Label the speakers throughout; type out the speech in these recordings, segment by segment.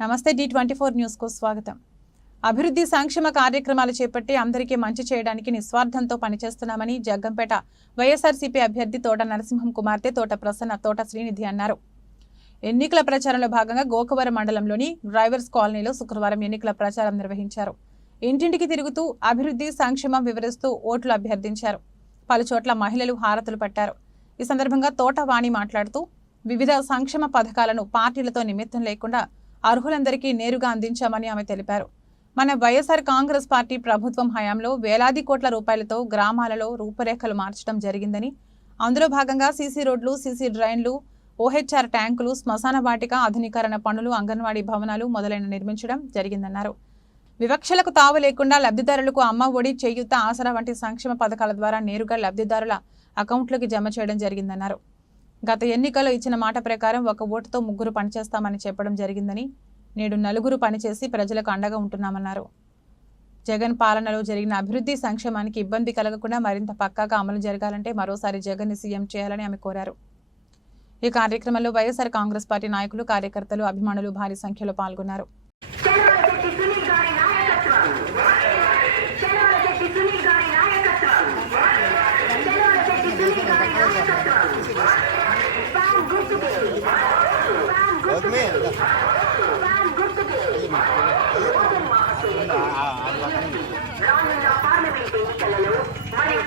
Speaker 1: నమస్తే D twenty four న్యూస్కు స్వాగతం. అభివృద్ధి సంక్షేమ కార్యక్రమాలు చేపట్టి అందరికీ మంచి చేయడానికి నిస్వార్థంతో పనిచేస్తున్నామని జగ్గంపేట వైఎస్ఆర్సీపీ అభ్యర్థి తోట నరసింహం కుమార్తె తోట ప్రసన్న తోట శ్రీనిధి అన్నారు. ఎన్నికల ప్రచారంలో భాగంగా గోకవరం మండలంలోని డ్రైవర్స్ కాలనీలో శుక్రవారం ఎన్నికల ప్రచారం నిర్వహించారు. ఇంటింటికి తిరుగుతూ అభివృద్ధి సంక్షేమం వివరిస్తూ ఓట్లు అభ్యర్థించారు. పలుచోట్ల మహిళలు హారతులు పట్టారు. ఈ సందర్భంగా తోట వాణి మాట్లాడుతూ వివిధ సంక్షేమ పథకాలను పార్టీలతో నిమిత్తం లేకుండా అర్హులందరికీ నేరుగా అందించామని ఆమె తెలిపారు. మన వైఎస్ఆర్ కాంగ్రెస్ పార్టీ ప్రభుత్వం హయాంలో వేలాది కోట్ల రూపాయలతో గ్రామాలలో రూపురేఖలు మార్చడం జరిగిందని అందులో భాగంగా సీసీ రోడ్లు సీసీ డ్రైన్లు ఓహెచ్ఆర్ ట్యాంకులు శ్మశాన వాటిక ఆధునీకరణ పనులు అంగన్వాడీ భవనాలు మొదలైన నిర్మించడం జరిగిందన్నారు. వివక్షలకు తావు లేకుండా లబ్ధిదారులకు అమ్మ ఒడి చేయూత ఆసరా వంటి సంక్షేమ పథకాల ద్వారా నేరుగా లబ్ధిదారుల అకౌంట్లోకి జమ చేయడం జరిగిందన్నారు. గత ఎన్నికల్లో ఇచ్చిన మాట ప్రకారం ఒక ఓటుతో ముగ్గురు పనిచేస్తామని చెప్పడం జరిగిందని నేడు నలుగురు పనిచేసి ప్రజలకు అండగా ఉంటున్నామన్నారు. జగన్ పాలనలో జరిగిన అభివృద్ధి సంక్షేమానికి ఇబ్బంది కలగకుండా మరింత పక్కాగా అమలు జరగాలంటే మరోసారి జగన్ సీఎం చేయాలని ఆమె కోరారు. ఈ కార్యక్రమంలో వైఎస్ఆర్ కాంగ్రెస్ పార్టీ నాయకులు కార్యకర్తలు అభిమానులు భారీ సంఖ్యలో పాల్గొన్నారు.
Speaker 2: రానున్న పార్లమెంట్ ఎన్నికలలో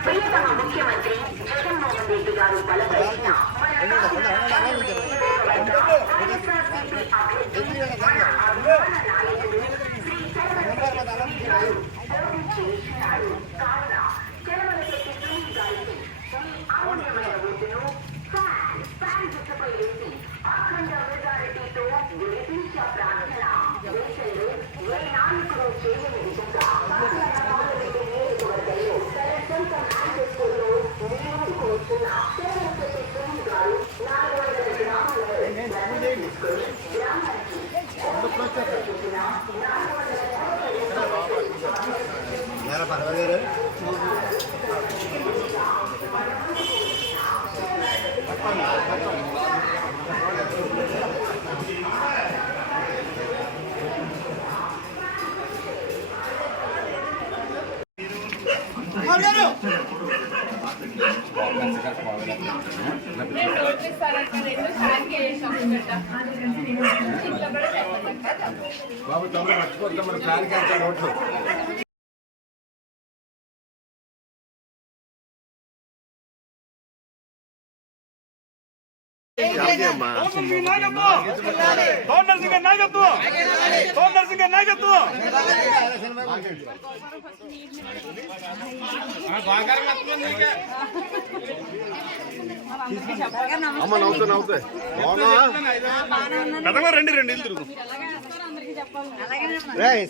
Speaker 2: ప్రియతమ ముఖ్యమంత్రి జగన్మోహన్ రెడ్డి గారు బలపరిచిన మన అభ్యర్థి
Speaker 3: 내가
Speaker 4: బాబు తొందర మర్చిపోతాం మన ప్లాన్ క్యాన్సల్ రోడ్లు
Speaker 5: నాయకత్వం సింగ్ నాయకత్వం
Speaker 4: అమ్మ నవ్వుతా నవ్వుతా.
Speaker 5: పెద్దగా రండి రండి. ఇల్లు తిరుగు